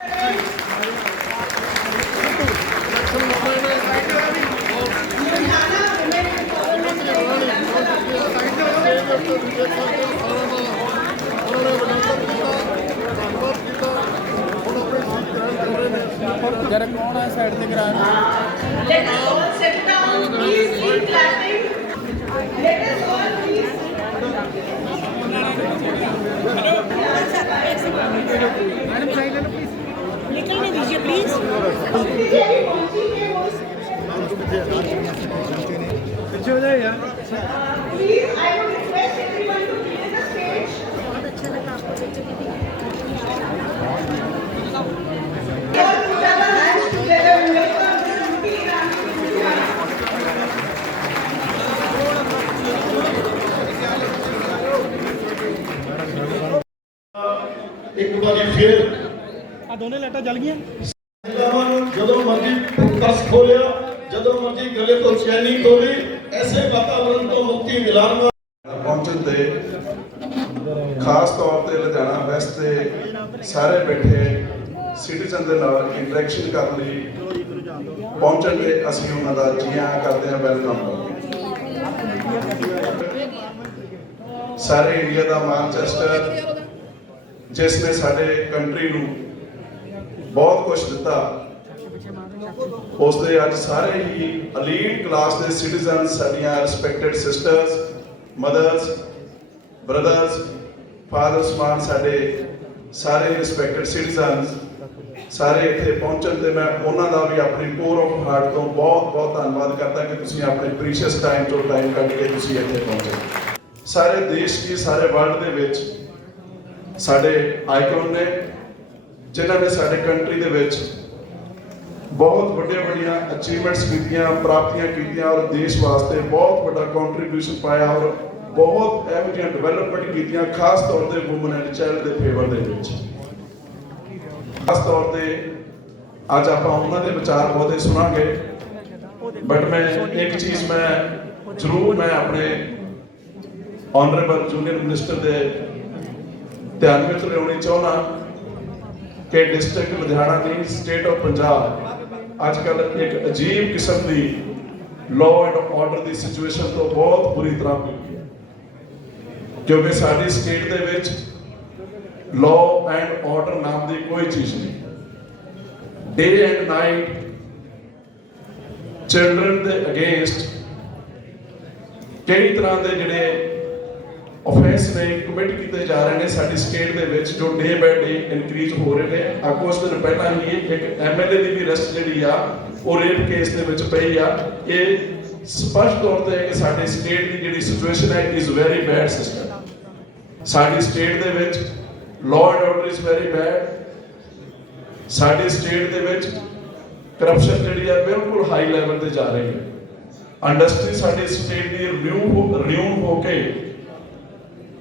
जरा कौन है साइड से करा Let us all sit down, please keep clapping. Let us all please. Madam side ले लो प्लीज निकलने दीजिए प्लीज। पीछे हो जाए यार। Please, I would request everyone to clear the stage. All put our hands together and welcome Smriti Irani to Gujarat. एक बार फिर आ दोनों लाइटां जल गई ਜਦੋਂ ਮਰਜੀ ਕਸ ਖੋਲਿਆ ਜਦੋਂ ਮਰਜੀ ਗਲੇ ਤੋਂ ਚੈਨੀ ਖੋਲੀ ਐਸੇ ਵਾਤਾਵਰਣ ਤੋਂ ਮੁਕਤੀ ਦਿਲਾਉਣ ਪਹੁੰਚਣ ਤੇ ਖਾਸ ਤੌਰ ਤੇ ਲੁਧਿਆਣਾ ਵੈਸਟ ਦੇ ਸਾਰੇ ਬੈਠੇ ਸਿਟੀਜ਼ਨ ਦੇ ਨਾਲ ਇੰਟਰੈਕਸ਼ਨ ਕਰਨ ਲਈ ਪਹੁੰਚਣ ਤੇ ਅਸੀਂ ਉਹਨਾਂ ਦਾ ਜੀ ਆਇਆਂ ਕਰਦੇ ਹਾਂ, ਵੈਲਕਮ ਸਾਰੇ ਇੰਡੀਆ ਦਾ ਮਾਨਚੈਸਟਰ ਜਿਸ ਨੇ ਸਾਡੇ ਕੰਟਰੀ ਨੂੰ ਬਹੁਤ ਕੁਝ ਦਿੱਤਾ, ਉਸ ਦੇ ਅੱਜ ਸਾਰੇ ਹੀ ਅਲੀਟ ਕਲਾਸ ਦੇ ਸਿਟੀਜ਼ਨ, ਸਾਡੀਆਂ respected sisters, mothers, brothers, fathers ਮਾਨ, ਸਾਡੇ ਸਾਰੇ ਰਿਸਪੈਕਟਡ ਸਿਟੀਜ਼ਨਸ ਸਾਰੇ ਇੱਥੇ ਪਹੁੰਚਣ ਤੇ ਮੈਂ ਉਹਨਾਂ ਦਾ ਵੀ ਆਪਣੀ ਕੋਰ ਆਫ ਹਾਰਟ ਤੋਂ ਬਹੁਤ ਬਹੁਤ ਧੰਨਵਾਦ ਕਰਦਾ ਕਿ ਤੁਸੀਂ ਆਪਣੇ ਪ੍ਰੀਸ਼ੀਅਸ ਟਾਈਮ ਤੋਂ ਟਾਈਮ ਕੱਢ ਕੇ ਤੁਸੀਂ ਇੱਥੇ ਪਹੁੰਚੇ। ਸਾਰੇ ਦੇਸ਼ ਦੀ, ਸਾਰੇ ਵਰਲਡ ਦੇ ਵਿੱਚ ਸਾਡੇ ਆਈਕਨ ਨੇ ਜਿਨ੍ਹਾਂ ਨੇ ਸਾਡੇ ਕੰਟਰੀ ਦੇ ਵਿੱਚ ਬਹੁਤ ਵੱਡੀਆਂ ਅਚੀਵਮੈਂਟਸ ਕੀਤੀਆਂ, ਪ੍ਰਾਪਤੀਆਂ ਕੀਤੀਆਂ ਔਰ ਦੇਸ਼ ਵਾਸਤੇ ਬਹੁਤ ਵੱਡਾ ਕੰਟਰੀਬਿਊਸ਼ਨ ਪਾਇਆ ਔਰ ਬਹੁਤ ਇਹੋ ਜਿਹੀਆਂ ਡਿਵੈਲਪਮੈਂਟ ਕੀਤੀਆਂ, ਖਾਸ ਤੌਰ ਤੇ ਵੂਮਨ ਐਂਡ ਚਾਈਲਡ ਦੇ ਫੇਵਰ ਦੇ ਵਿੱਚ। ਖਾਸ ਤੌਰ ਤੇ ਅੱਜ ਆਪਾਂ ਉਹਨਾਂ ਦੇ ਵਿਚਾਰ ਬਹੁਤੇ ਸੁਣਾਂਗੇ, ਬਟ ਮੈਂ ਇੱਕ ਚੀਜ਼ ਜ਼ਰੂਰ ਆਪਣੇ ਆਨਰੇਬਲ ਜੂਨੀਅਰ ਮਿਨਿਸਟਰ ਦੇ ਧਿਆਨ ਵਿੱਚ ਲਿਆਉਣੀ ਚਾਹੁੰਦਾ ਕਿ district Ludhiana the state of Punjab ਅੱਜ ਕੱਲ੍ਹ ਇੱਕ ਅਜੀਬ ਕਿਸਮ ਦੀ law and order the situation ਤੋਂ ਬਹੁਤ ਬੁਰੀ ਤਰ੍ਹਾਂ ਪੀੜੀ ਹੈ, ਕਿਉਂਕਿ ਸਾਡੀ ਸਟੇਟ ਦੇ ਵਿੱਚ ਲਾਅ ਐਂਡ ਆਰਡਰ ਨਾਮ ਦੀ ਕੋਈ ਚੀਜ਼ ਨਹੀਂ। ਡੇ ਐਂਡ ਨਾਈਟ ਚਿਲਡਰਨ ਦੇ ਅਗੇਂਸਟ ਕਈ ਤਰ੍ਹਾਂ ਦੇ ਜਿਹੜੇ offense ਨੇ ਕਮਿਟ ਕੀਤੇ ਜਾ ਰਹੇ ਨੇ ਸਾਡੀ ਸਟੇਟ ਦੇ ਵਿੱਚ, ਜੋ ਡੇ ਬਾਏ ਡੇ ਇਨਕਰੀਜ਼ ਹੋ ਰਹੇ ਨੇ। ਕੁਝ ਦਿਨ ਪਹਿਲਾਂ ਹੀ ਇੱਕ MLA ਦੀ ਵੀ ਅਰੈਸਟ ਜਿਹੜੀ ਆ ਉਹ ਰੇਪ ਕੇਸ ਦੇ ਵਿੱਚ ਪਈ ਆ। ਇਹ ਸਪਸ਼ਟ ਤੌਰ ਤੇ ਕਿ ਸਾਡੀ ਸਟੇਟ ਦੀ ਜਿਹੜੀ ਸਿਚੁਏਸ਼ਨ ਹੈ ਇਜ਼ ਵੈਰੀ ਬੈਡ ਸਿਸਟਮ। ਸਾਡੀ ਸਟੇਟ ਦੇ ਵਿੱਚ law and order is very bad. ਸਾਡੀ ਸਟੇਟ ਦੇ ਵਿੱਚ ਕਰਪਸ਼ਨ ਜਿਹੜੀ ਆ ਬਿਲਕੁਲ ਹਾਈ ਲੈਵਲ ਤੇ ਜਾ ਰਹੀ ਹੈ। ਇੰਡਸਟਰੀ ਸਾਡੀ ਸਟੇਟ ਦੀ ਰਿਨਿਊ ਹੋ ਕੇ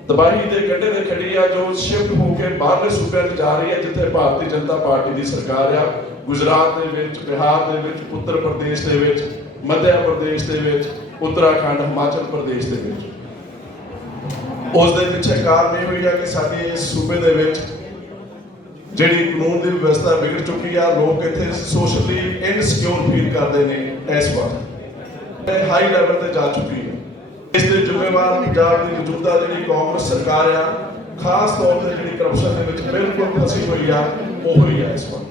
ਤਬਾਹੀ ਦੇ ਕੰਢੇ ਤੇ ਖੜੀ ਆ, ਜੋ ਸ਼ਿਫਟ ਹੋ ਕੇ ਬਾਹਰਲੇ ਸੂਬਿਆਂ 'ਚ ਜਾ ਰਹੀ ਹੈ ਜਿੱਥੇ ਭਾਰਤੀ ਜਨਤਾ ਪਾਰਟੀ ਦੀ ਸਰਕਾਰ ਆ। ਗੁਜਰਾਤ ਦੇ ਵਿੱਚ, ਬਿਹਾਰ ਦੇ ਵਿੱਚ, ਉੱਤਰ ਪ੍ਰਦੇਸ਼ ਦੇ ਵਿੱਚ, ਮੱਧ ਪ੍ਰਦੇਸ਼ ਦੇ ਵਿੱਚ, ਉੱਤਰਾਖੰਡ, ਹਿਮਾਚਲ ਪ੍ਰਦੇਸ਼ ਦੇ ਵਿੱਚ। ਉਸ ਦੇ ਪਿੱਛੇ ਕਾਰਨ ਇਹ ਹੋਈ ਆ ਕਿ ਸਾਡੇ ਇਸ ਸੂਬੇ ਦੇ ਵਿੱਚ ਜਿਹੜੀ ਕਾਨੂੰਨ ਦੀ ਵਿਵਸਥਾ ਵਿਗੜ ਚੁੱਕੀ ਆ। ਲੋਕ ਇੱਥੇ ਸੋਸ਼ਲੀ ਇਨਸਿਕਿਉਰ ਫੀਲ ਕਰਦੇ ਨੇ, ਇਸ ਵਕਤ ਹਾਈ ਲੈਵਲ ਤੇ ਜਾ ਚੁੱਕੀ ਹੈ। ਇਸ ਦੇ ਜ਼ਿੰਮੇਵਾਰ ਪੰਜਾਬ ਦੀ ਮੌਜੂਦਾ ਜਿਹੜੀ ਕਾਂਗਰਸ ਸਰਕਾਰ ਆ, ਖਾਸ ਤੌਰ ਤੇ ਜਿਹੜੀ ਕਰਪਸ਼ਨ ਦੇ ਵਿੱਚ ਬਿਲਕੁਲ ਫਸੀ ਹੋਈ ਆ, ਉਹ ਹੀ ਆ ਇਸ ਵਕਤ।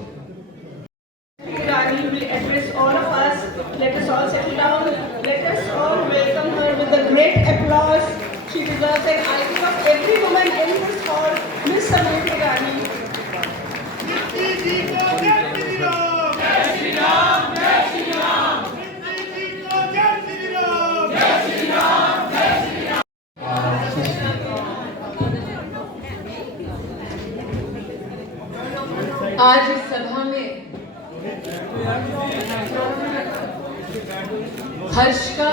Irani will address all of us. Let us all settle down. Let us all welcome her with a great applause. She deserves an icon of every woman in this hall, Miss Smriti Irani. आज इस सभा में हर्ष का,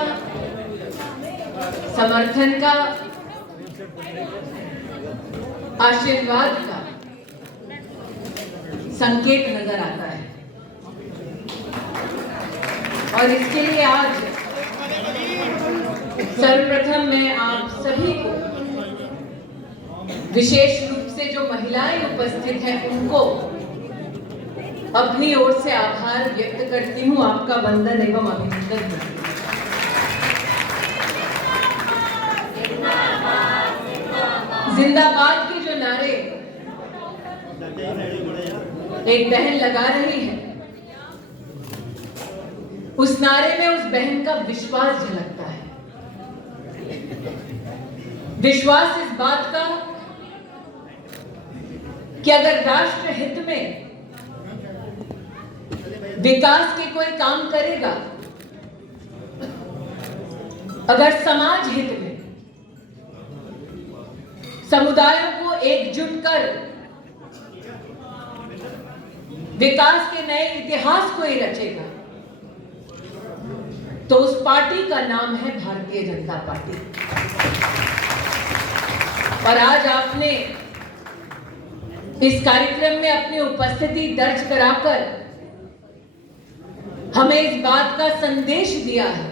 समर्थन का, आशीर्वाद का संकेत नजर आता है और इसके लिए आज सर्वप्रथम मैं आप सभी को, विशेष रूप से जो महिलाएं उपस्थित हैं उनको अपनी ओर से आभार व्यक्त करती हूँ, आपका वंदन एवं अभिनंदन करती हूँ। जिंदाबाद के जो नारे एक बहन लगा रही है, उस नारे में उस बहन का विश्वास झलकता है। विश्वास इस बात का कि अगर राष्ट्र हित में विकास के कोई काम करेगा, अगर समाज हित में समुदायों को एकजुट कर विकास के नए इतिहास को ही रचेगा, तो उस पार्टी का नाम है भारतीय जनता पार्टी। और आज आपने इस कार्यक्रम में अपनी उपस्थिति दर्ज कराकर हमें इस बात का संदेश दिया है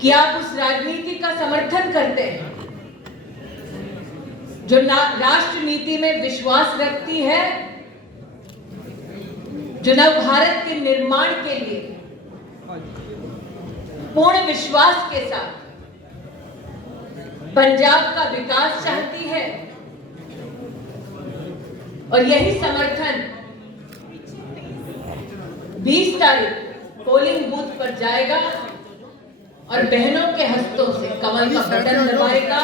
कि आप उस राजनीति का समर्थन करते हैं जो राष्ट्र नीति में विश्वास रखती है, जो नव भारत के निर्माण के लिए पूर्ण विश्वास के साथ पंजाब का विकास चाहती है। और यही समर्थन 20 तारीख पोलिंग बूथ पर जाएगा और बहनों के हस्तों से कमल का बटन दबाएगा।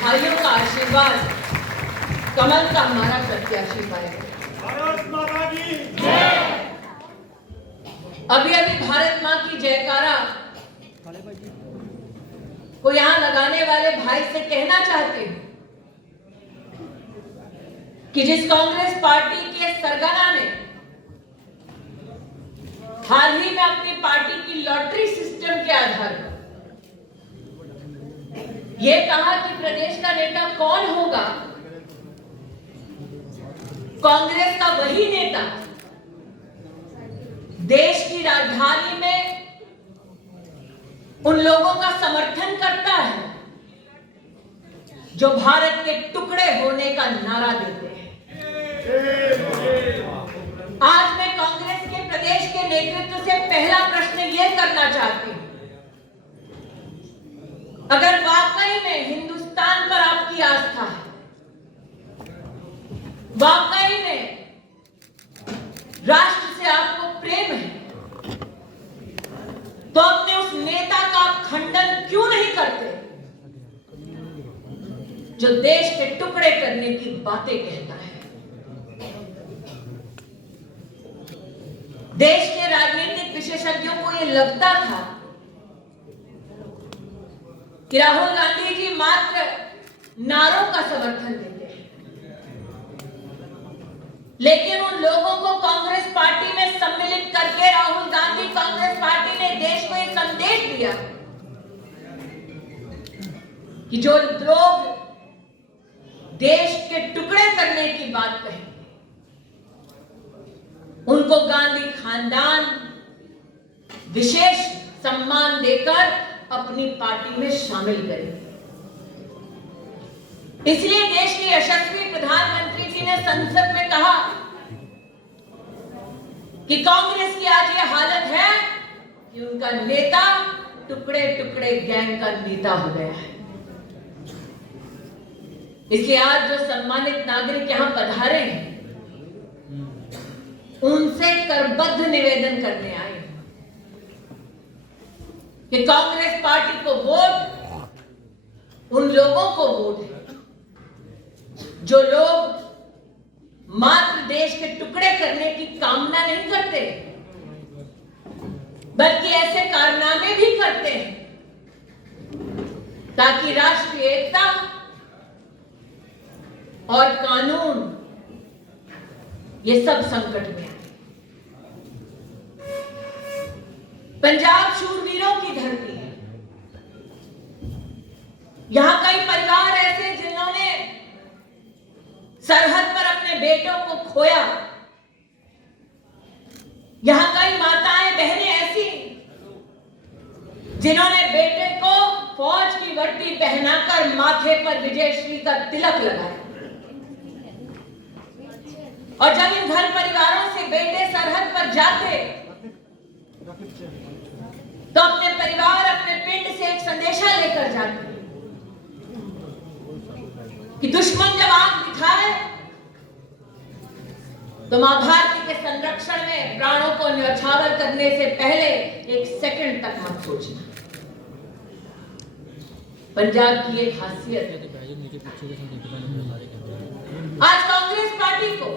भाइयों का आशीर्वाद कमल का हमारा प्रत्याशी पाएगा। अभी अभी भारत मां की जयकारा को यहां लगाने वाले भाई से कहना चाहते हैं कि जिस कांग्रेस पार्टी के सरगना ने हाल ही में अपनी पार्टी की लॉटरी सिस्टम के आधार पर यह कहा कि प्रदेश का नेता कौन होगा, कांग्रेस का वही नेता देश की राजधानी में उन लोगों का समर्थन करता है जो भारत के टुकड़े होने का नारा देते हैं। आज मैं कांग्रेस के प्रदेश के नेतृत्व से पहला प्रश्न यह करना चाहती हूं, अगर वाकई में हिंदुस्तान पर आपकी आस्था है, वाकई में राष्ट्र से आपको प्रेम है, तो अपने उस नेता का आप खंडन क्यों नहीं करते जो देश के टुकड़े करने की बातें कहता है। देश के राजनीतिक विशेषज्ञों को यह लगता था कि राहुल गांधी जी मात्र नारों का समर्थन देते हैं, लेकिन उन लोगों को कांग्रेस पार्टी में सम्मिलित करके राहुल गांधी कांग्रेस पार्टी ने देश को एक संदेश दिया कि जो लोग देश के टुकड़े करने की बात कहें उनको गांधी खानदान विशेष सम्मान देकर अपनी पार्टी में शामिल करें। इसलिए देश के यशस्वी प्रधानमंत्री जी ने संसद में कहा कि कांग्रेस की आज ये हालत है कि उनका नेता टुकड़े टुकड़े गैंग का नेता हो गया है। इसलिए आज जो सम्मानित नागरिक यहां पधारे हैं उनसे करबद्ध निवेदन करने आए कि कांग्रेस पार्टी को वोट उन लोगों को वोट है जो लोग मात्र देश के टुकड़े करने की कामना नहीं करते बल्कि ऐसे कारनामे भी करते हैं ताकि राष्ट्रीय एकता और कानून ये सब संकट में आए। पंजाब शूरवीरों की धरती है। यहां कई परिवार ऐसे जिन्होंने सरहद पर अपने बेटों को खोया। यहां कई माताएं बहनें ऐसी जिन्होंने बेटे को फौज की वर्दी पहनाकर माथे पर विजयश्री का तिलक लगाया। और जब इन घर परिवारों से बेटे सरहद पर जाते तो अपने परिवार, अपने पिंड से एक संदेशा लेकर जाते कि दुश्मन जब आंख दिखाए तो मां भारती के संरक्षण में प्राणों को न्यौछावर करने से पहले एक सेकंड तक मत सोचना। पंजाब की एक खासियत, आज कांग्रेस पार्टी को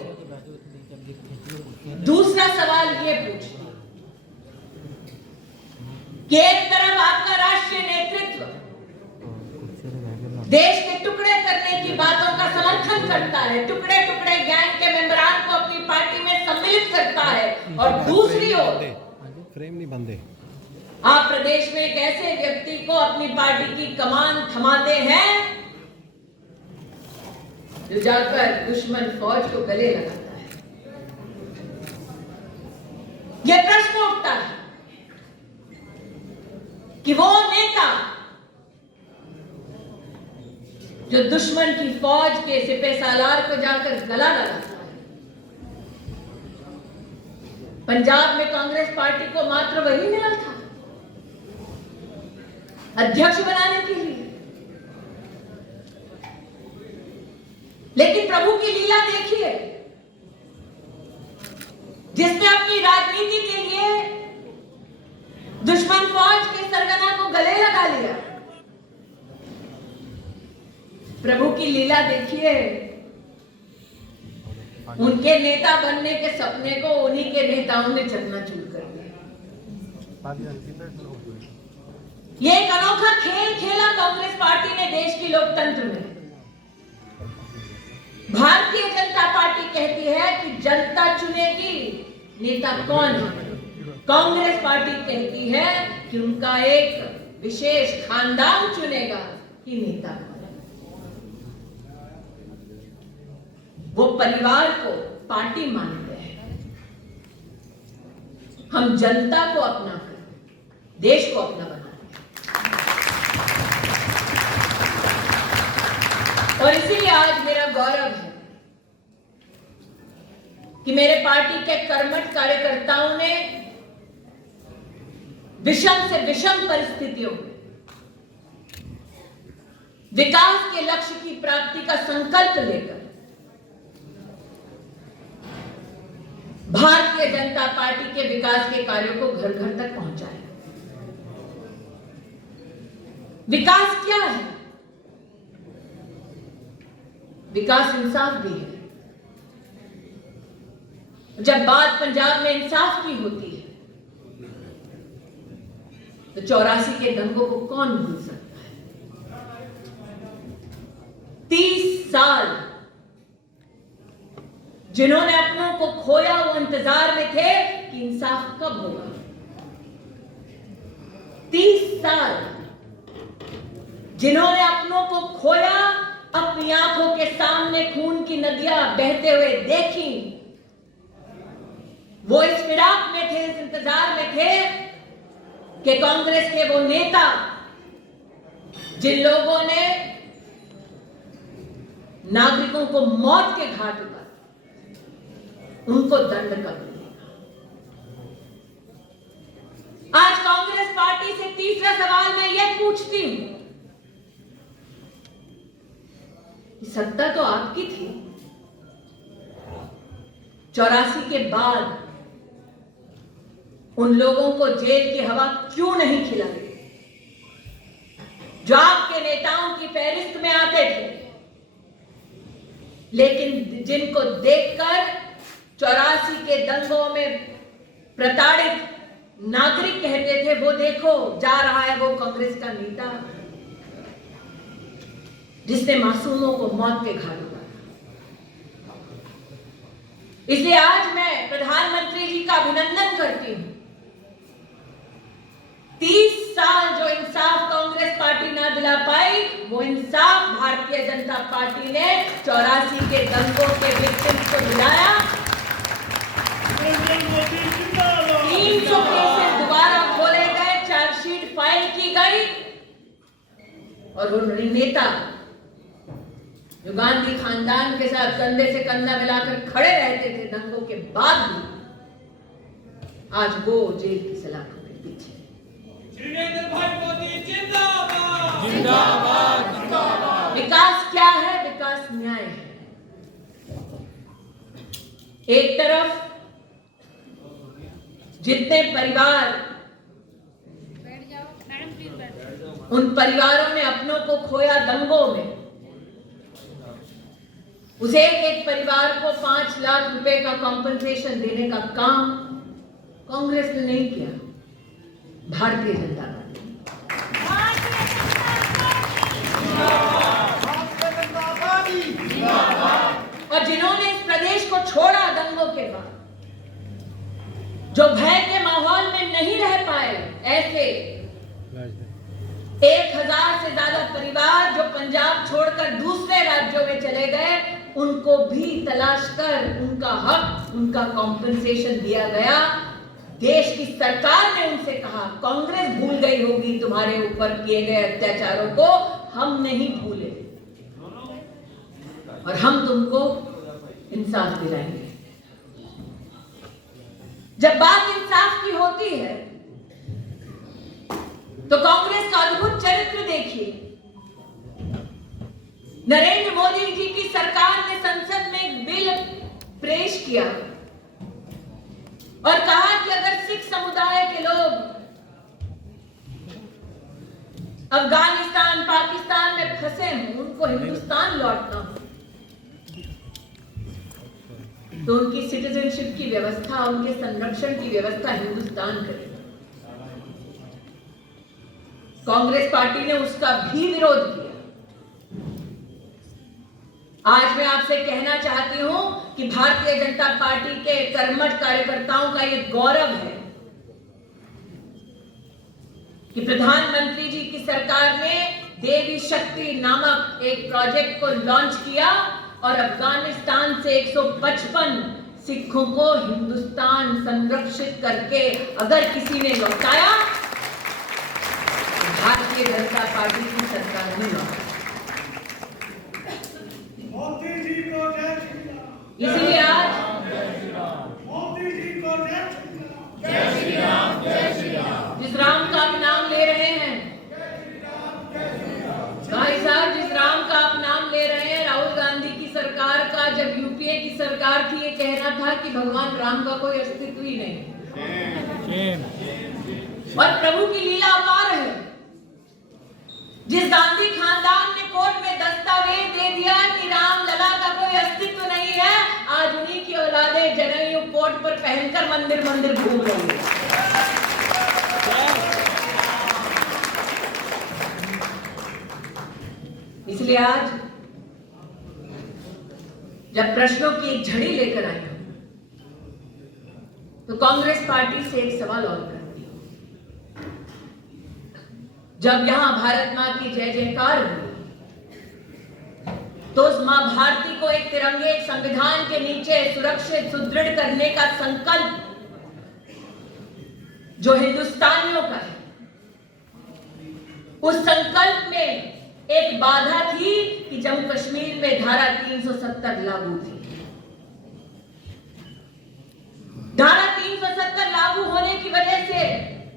दूसरा सवाल ये पूछे कि एक तरफ आपका राष्ट्रीय नेतृत्व देश के टुकड़े करने की बातों का समर्थन करता है, टुकड़े टुकड़े गैंग के मेंबरान को अपनी पार्टी में सम्मिलित करता है, और दूसरी ओर फ्रेम नहीं बंदे आप प्रदेश में एक ऐसे व्यक्ति को अपनी पार्टी की कमान थमाते हैं जो जाकर दुश्मन फौज को गले लगाता है। यह प्रश्न उठता है कि वो नेता जो दुश्मन की फौज के सिपह सालार को जाकर गला लगाता है, पंजाब में कांग्रेस पार्टी को मात्र वही मिला था अध्यक्ष बनाने के लिए। लेकिन प्रभु की लीला देखिए, जिसने अपनी राजनीति के लिए दुश्मन फौज के सरगना को गले लगा लिया। प्रभु की लीला देखिए, उनके नेता बनने के सपने को उन्हीं के नेताओं ने चकनाचूर कर दिया। ये एक अनोखा खेल खेला कांग्रेस पार्टी ने देश की लोकतंत्र में। भारतीय जनता पार्टी कहती है कि जनता चुनेगी नेता कौन है, कांग्रेस पार्टी कहती है कि उनका एक विशेष खानदान चुनेगा कि नेता कौन है। वो परिवार को पार्टी मानते हैं, हम जनता को अपना कर देश को अपना बनाते हैं। और इसीलिए आज मेरा गौरव है कि मेरे पार्टी के कर्मठ कार्यकर्ताओं ने विषम से विषम परिस्थितियों में विकास के लक्ष्य की प्राप्ति का संकल्प लेकर भारतीय जनता पार्टी के विकास के कार्यों को घर घर तक पहुंचाया। विकास क्या है? विकास इंसाफ भी है। जब बात पंजाब में इंसाफ की होती है तो 84 के दंगों को कौन भूल सकता है। 30 साल जिन्होंने अपनों को खोया वो इंतजार में थे कि इंसाफ कब होगा। 30 साल जिन्होंने अपनों को खोया, अपनी आंखों के सामने खून की नदियां बहते हुए देखी, वो इस फिराक में थे, इस इंतजार में थे कि कांग्रेस के वो नेता जिन लोगों ने नागरिकों को मौत के घाट उतारा, उनको दंड कब मिलेगा। आज कांग्रेस पार्टी से तीसरा सवाल मैं यह पूछती हूं, सत्ता तो आपकी थी, 84 के बाद उन लोगों को जेल की हवा क्यों नहीं खिलाई जो आपके नेताओं की फहरिस्त में आते थे, लेकिन जिनको देखकर 84 के दंगों में प्रताड़ित नागरिक कहते थे वो देखो जा रहा है वो कांग्रेस का नेता जिसने मासूमों को मौत के घाट उतारा। इसलिए आज मैं प्रधानमंत्री जी का अभिनंदन करती हूं। 30 साल जो इंसाफ कांग्रेस पार्टी ना दिला पाई, वो इंसाफ भारतीय जनता पार्टी ने 84 के दंगों के विक्टिम्स को दिलाया। 300 केसेस दोबारा खोले गए, चार्जशीट फाइल की गई और वो नेता जो गांधी खानदान के साथ कंधे से कंधा मिलाकर खड़े रहते थे दंगों के बाद भी, आज वो जेल की सलाखों के पीछे। नरेंद्र भाई मोदी जिंदाबाद जिंदाबाद जिंदाबाद। विकास क्या है? विकास न्याय है। एक तरफ जितने परिवार, उन परिवारों ने अपनों को खोया दंगों में, उस एक परिवार को 5 लाख रुपए का कॉम्पनसेशन देने का काम कांग्रेस ने नहीं किया, भारतीय जनता पार्टी। और जिन्होंने इस प्रदेश को छोड़ा दंगों के बाद, जो भय के माहौल में नहीं रह पाए, ऐसे 1000 से ज्यादा परिवार जो पंजाब छोड़कर दूसरे राज्यों में चले गए, उनको भी तलाश कर उनका हक, उनका कॉम्पनसेशन दिया गया। देश की सरकार ने उनसे कहा, कांग्रेस भूल गई होगी तुम्हारे ऊपर किए गए अत्याचारों को, हम नहीं भूले और हम तुमको इंसाफ दिलाएंगे। जब बात इंसाफ की होती है तो कांग्रेस का अद्भुत चरित्र देखिए। नरेंद्र मोदी जी की सरकार ने संसद में एक बिल पेश किया और कहा कि अगर सिख समुदाय के लोग अफगानिस्तान, पाकिस्तान में फंसे हों, उनको हिंदुस्तान लौटना हो, तो उनकी सिटीजनशिप की व्यवस्था, उनके संरक्षण की व्यवस्था हिंदुस्तान करेगा। कांग्रेस पार्टी ने उसका भी विरोध किया। आज मैं आपसे कहना चाहती हूं कि भारतीय जनता पार्टी के कर्मठ कार्यकर्ताओं का यह गौरव है कि प्रधानमंत्री जी की सरकार ने देवी शक्ति नामक एक प्रोजेक्ट को लॉन्च किया और अफगानिस्तान से 155 सिखों को हिंदुस्तान संरक्षित करके अगर किसी ने लौटाया, भारतीय जनता पार्टी की सरकार ने लौटाया। इसलिए आज जिस राम का आप नाम ले रहे हैं, भाई साहब, जिस राम का आप नाम ले रहे हैं, राहुल गांधी की सरकार का जब यूपीए की सरकार थी, ये कहना था कि भगवान राम का कोई अस्तित्व ही नहीं और प्रभु की लीला अपार है। जिस गांधी खानदान ने कोर्ट में दस्तावेज दे दिया कि राम लला का कोई अस्तित्व नहीं है, आज उन्हीं की औलादें जनेऊ कोर्ट पर पहनकर मंदिर मंदिर घूम रही है। इसलिए आज जब प्रश्नों की एक झड़ी लेकर आई हूं, तो कांग्रेस पार्टी से एक सवाल और करती हूं। जब यहां भारत मां की जय जयकार हुई, तो उस मां भारती को एक तिरंगे, एक संविधान के नीचे सुरक्षित, सुदृढ़ करने का संकल्प जो हिंदुस्तानियों का है, उस संकल्प में एक बाधा थी कि जम्मू कश्मीर में धारा 370 लागू थी। धारा 370 लागू होने की वजह से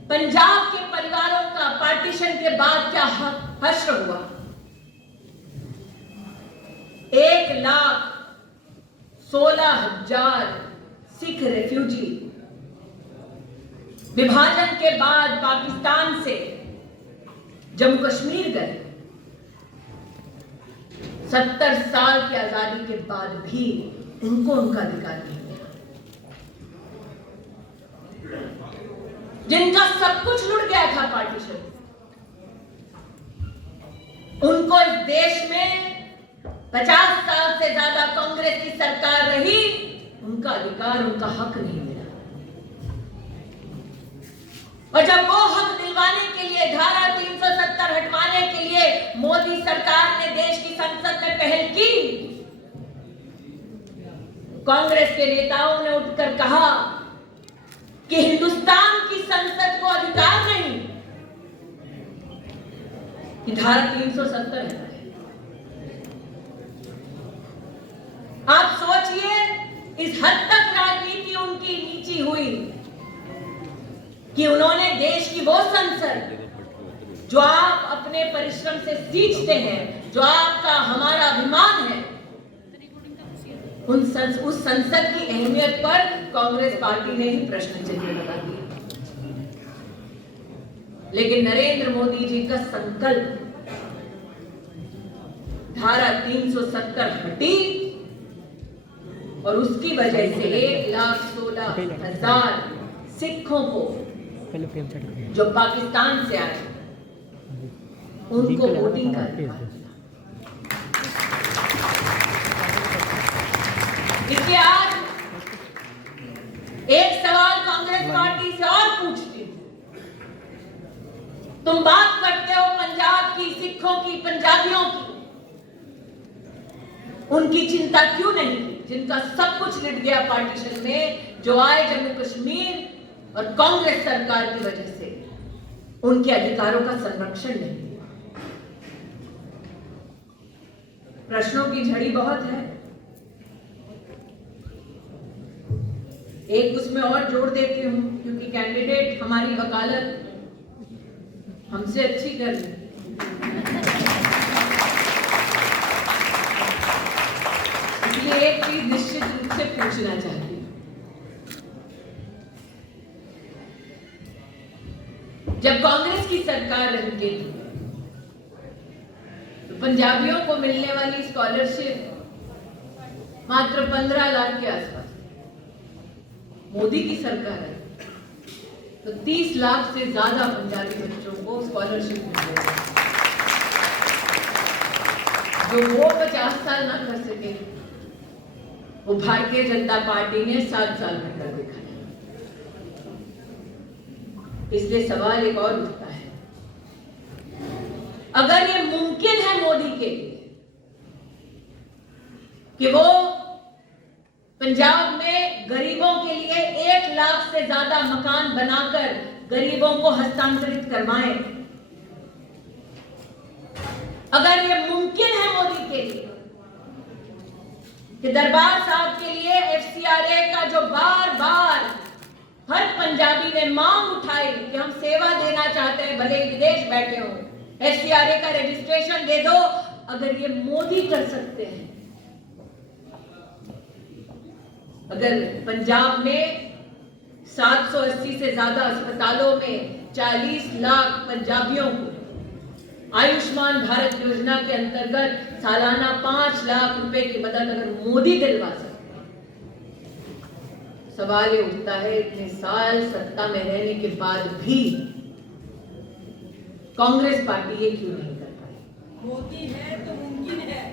पंजाब के परिवारों का पार्टीशन के बाद क्या हश्र हुआ। 1,16,000 सिख रेफ्यूजी विभाजन के बाद पाकिस्तान से जम्मू कश्मीर गए। 70 साल की आजादी के बाद भी उनको उनका अधिकार नहीं मिला। जिनका सब कुछ लुट गया था पार्टीशन, उनको इस देश में 50 साल से ज्यादा कांग्रेस की सरकार रही, उनका अधिकार, उनका हक नहीं मिला। और जब वो हक दिलवाने के लिए, धारा 370 हटवाने के लिए मोदी सरकार ने देश की संसद में पहल की, कांग्रेस के नेताओं ने उठकर कहा कि हिंदुस्तान की संसद को अधिकार नहीं कि धारा 370 हटाए। आप सोचिए, इस हद तक राजनीति उनकी नीची हुई कि उन्होंने देश की वो संसद जो आप अपने परिश्रम से सींचते हैं, जो आपका हमारा अभिमान है, उस संसद की अहमियत पर कांग्रेस पार्टी ने ही प्रश्न चिन्ह लगा दिया। लेकिन नरेंद्र मोदी जी का संकल्प, धारा 370 हटी और उसकी वजह से 1,16,000 सिखों को जो पाकिस्तान से आए उनको वोटिंग का अधिकार। इसलिए आज एक सवाल कांग्रेस पार्टी से और पूछती हूं, तुम बात करते हो पंजाब की, सिखों की, पंजाबियों की, उनकी चिंता क्यों नहीं की जिनका सब कुछ लिट गया पार्टीशन में, जो आए जम्मू कश्मीर और कांग्रेस सरकार की वजह से उनके अधिकारों का संरक्षण नहीं हुआ। प्रश्नों की झड़ी बहुत है। एक उसमें और जोड़ देती हूं, क्योंकि कैंडिडेट हमारी वकालत हमसे अच्छी कर रही है। इसलिए एक चीज निश्चित रूप से पूछना चाहती हूं, जब कांग्रेस की सरकार रही तो पंजाबियों को मिलने वाली स्कॉलरशिप मात्र 15 लाख के आसपास। मोदी की सरकार है तो 30 लाख से ज्यादा पंजाबी बच्चों को स्कॉलरशिप मिल रही है। जो वो 50 साल ना कर सके, वो भारतीय जनता पार्टी ने 7 साल में कर दिखाया। इसलिए सवाल एक और उठता है, अगर ये मुमकिन है मोदी के लिए कि वो पंजाब में गरीबों के लिए 1 लाख से ज्यादा मकान बनाकर गरीबों को हस्तांतरित करवाएं, अगर ये मुमकिन है मोदी के लिए कि दरबार साहब के लिए FCRA का जो बार बार हर पंजाबी ने मांग उठाई कि हम सेवा देना चाहते हैं, भले विदेश बैठे हो, FCRA का रजिस्ट्रेशन दे दो, अगर ये मोदी कर सकते हैं, अगर पंजाब में 780 से ज्यादा अस्पतालों में 40 लाख पंजाबियों को आयुष्मान भारत योजना के अंतर्गत सालाना 5 लाख रुपए की मदद अगर मोदी दिलवा सकते, सवाल ये उठता है इतने साल सत्ता में रहने के बाद भी कांग्रेस पार्टी ये क्यों नहीं कर पाई? मोदी है तो मुमकिन है।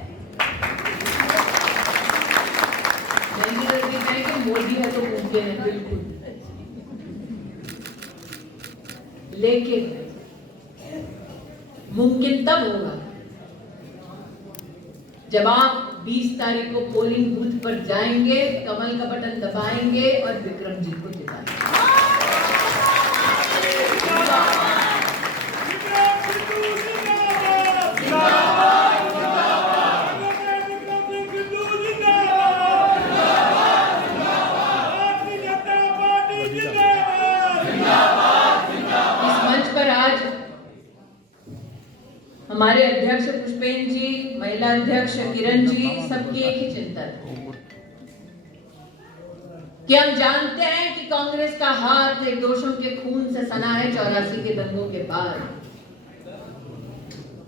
मोदी है तो मुमकिन है, बिल्कुल, लेकिन मुमकिन तब होगा जब आप 20 तारीख को पोलिंग बूथ पर जाएंगे, कमल का बटन दबाएंगे और विक्रम जी को जिताएंगे। हमारे अध्यक्ष पुष्पेंद्र जी, महिला अध्यक्ष किरण जी, सबकी एक ही चिंता है कि हम जानते हैं कि कांग्रेस का हाथ निर्दोषों के खून से सना है 84 के दंगों के बाद,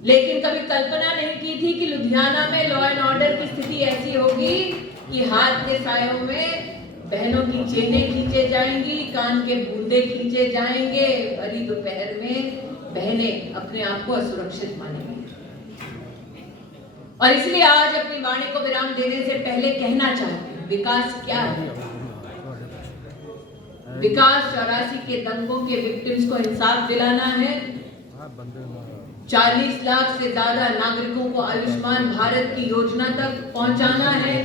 लेकिन कभी कल्पना नहीं की थी कि लुधियाना में लॉ एंड ऑर्डर की स्थिति ऐसी होगी कि हाथ के सायों में बहनों की चेनें खींचे जाएंगी, कान के बूंदे खींचे जाएंगे, भरी दोपहर में बहनें अपने आप को असुरक्षित मानेंगी। और इसलिए आज अपनी वाणी को विराम देने से पहले कहना चाहती हूं, विकास क्या है? विकास 84 के दंगों के विक्टिम्स को इंसाफ दिलाना है, 40 लाख से ज्यादा नागरिकों को आयुष्मान भारत की योजना तक पहुंचाना है,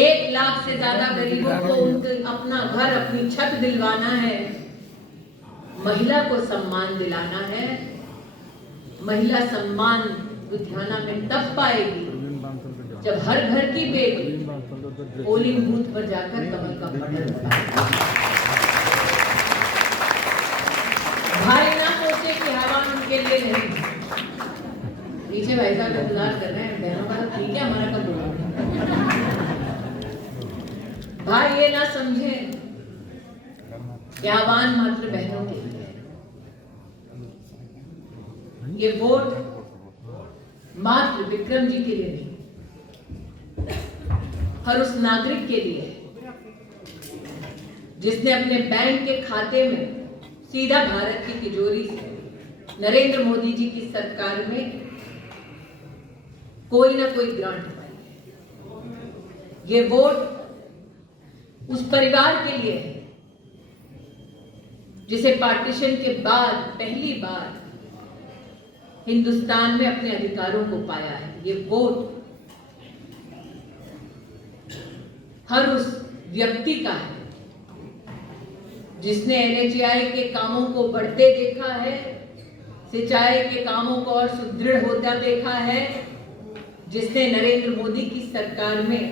1 लाख से ज्यादा गरीबों को उनके अपना घर, अपनी छत दिलवाना है, महिला को सम्मान दिलाना है। महिला सम्मान लुधियाना में तब पाएगी जब हर घर की बेटी पोलिंग बूथ पर जाकर कमल का बटन दबाएगा। भाई ना सोचे कि हवा उनके लिए नहीं। पीछे भाई साहब इंतजार कर रहे हैं, बहनों का तो ठीक है, हमारा कब होगा। भाई ये ना समझे कि आह्वान मात्र बहनों के लिए है। ये वोट मात्र विक्रम जी के लिए नहीं, हर उस नागरिक के लिए है जिसने अपने बैंक के खाते में सीधा भारत की तिजोरी से नरेंद्र मोदी जी की सरकार में कोई ना कोई ग्रांट पाई है। ये वोट उस परिवार के लिए है जिसे पार्टीशन के बाद पहली बार हिंदुस्तान में अपने अधिकारों को पाया है। ये वोट हर उस व्यक्ति का है जिसने NHAI के कामों को बढ़ते देखा है, सिंचाई के कामों को और सुदृढ़ होता देखा है, जिसने नरेंद्र मोदी की सरकार में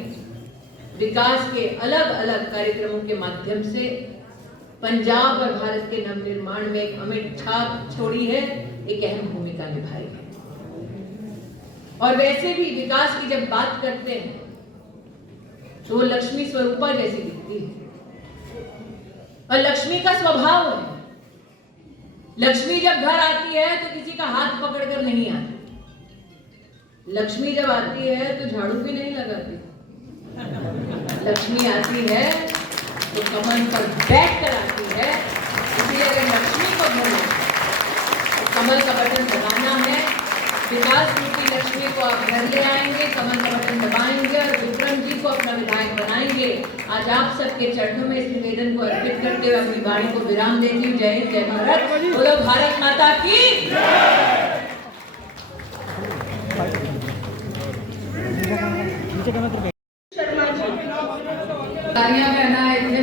विकास के अलग अलग कार्यक्रमों के माध्यम से पंजाब और भारत के नवनिर्माण में एक अमिट छाप छोड़ी है, एक अहम भूमिका निभाई है। और वैसे भी विकास की जब बात करते हैं तो वो लक्ष्मी स्वरूपा जैसी दिखती है, और लक्ष्मी का स्वभाव है, लक्ष्मी जब घर आती है तो किसी का हाथ पकड़कर नहीं आती। लक्ष्मी जब आती है तो झाड़ू भी नहीं लगाती। लक्ष्मी आती है तो कमल पर बैठ कर आती है। इसलिए अगर लक्ष्मी को घर तो कमल का बटन दबाना है। विकास रूपी लक्ष्मी को आप घर ले आएंगे, कमल का बटन दबाएंगे और विक्रम जी को अपना विधायक बनाएंगे। आज आप सबके चरणों में इस निवेदन को अर्पित करते हुए अपनी वाणी को विराम देती हूँ। जय हिंद, जय भारत, बोलो भारत माता की। शर्मा जी तालियां बहना इतने